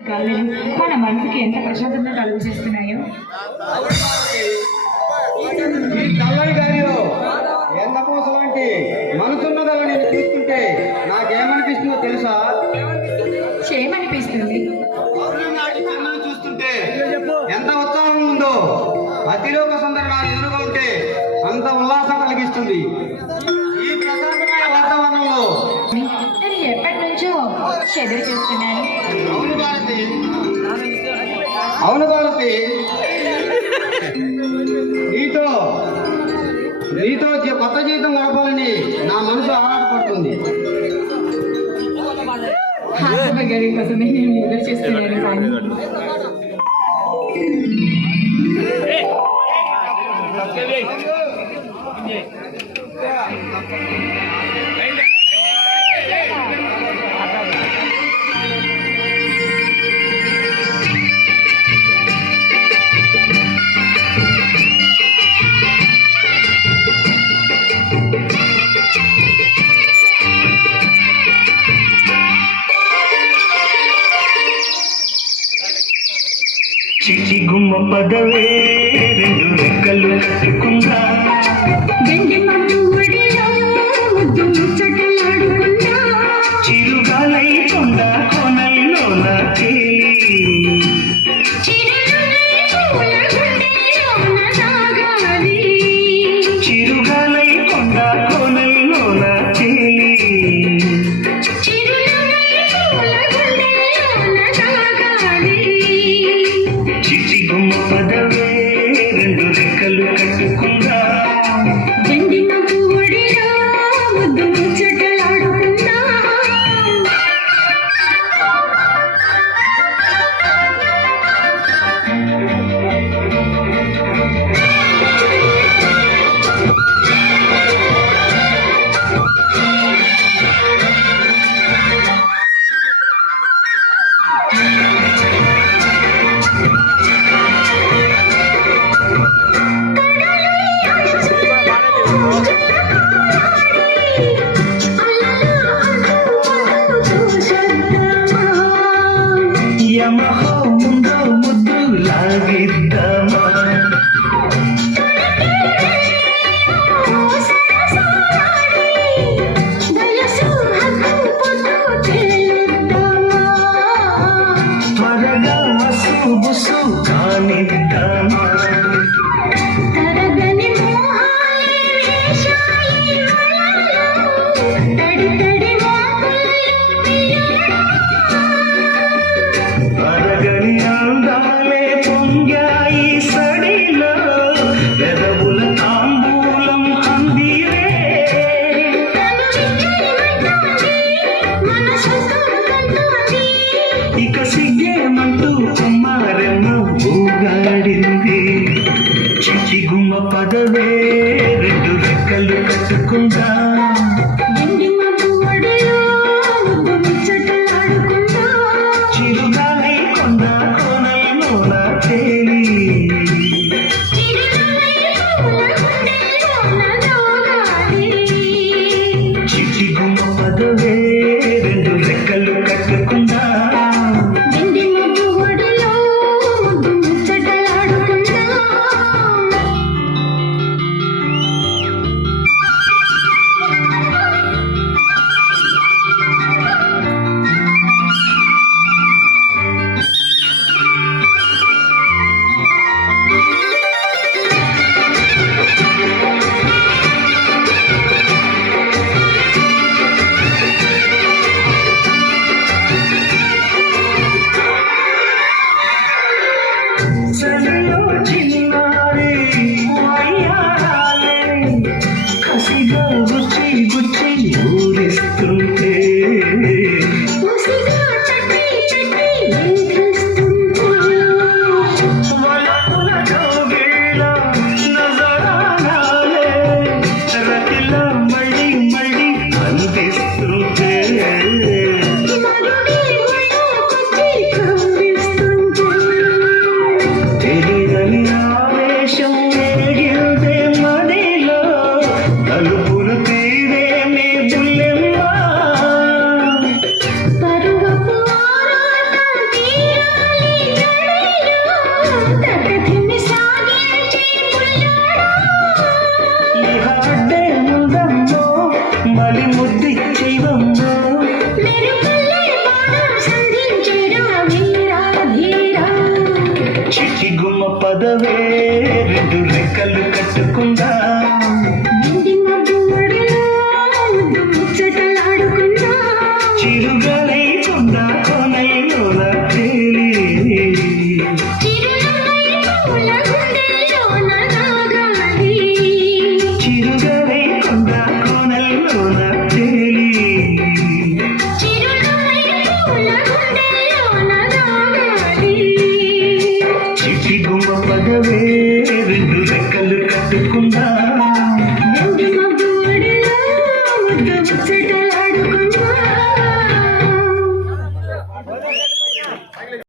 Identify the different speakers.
Speaker 1: గాలులు మన మనసుకి ఎంత ప్రశాంతంగా కలుగు చేస్తున్నాయో.
Speaker 2: ఈ చల్లని గాలిలో ఎండపూస లాంటి మనసున్నదలా నేను చూస్తుంటే నాకేమనిపిస్తుందో తెలుసా? కన్నులు చూస్తుంటే ఎంత ఉత్సాహం ఉందో అతిలోక సుందర నా ఎదురుగా ఉంటే అంత ఉల్లాసం కలిగిస్తుంది. ఈ ప్రశాంతమైన వాతావరణంలో
Speaker 1: నేను ఎప్పటి నుంచో ఎదురు చూస్తున్నాను
Speaker 2: అవును భారతి నీతో నీతో కొత్త జీవితం గడపాలని నా మనసు ఆరాటపడుతుంది.
Speaker 1: హాస్య గారి కోసమే నేను ఎదురు చేస్తున్నాను కానీ.
Speaker 3: చిచి పదవే రెండు రెక్కలు కట్టుకుందా కట్టుకుందా పదవే రెండు రెక్కలు కట్టుకుందా. చిరుగలై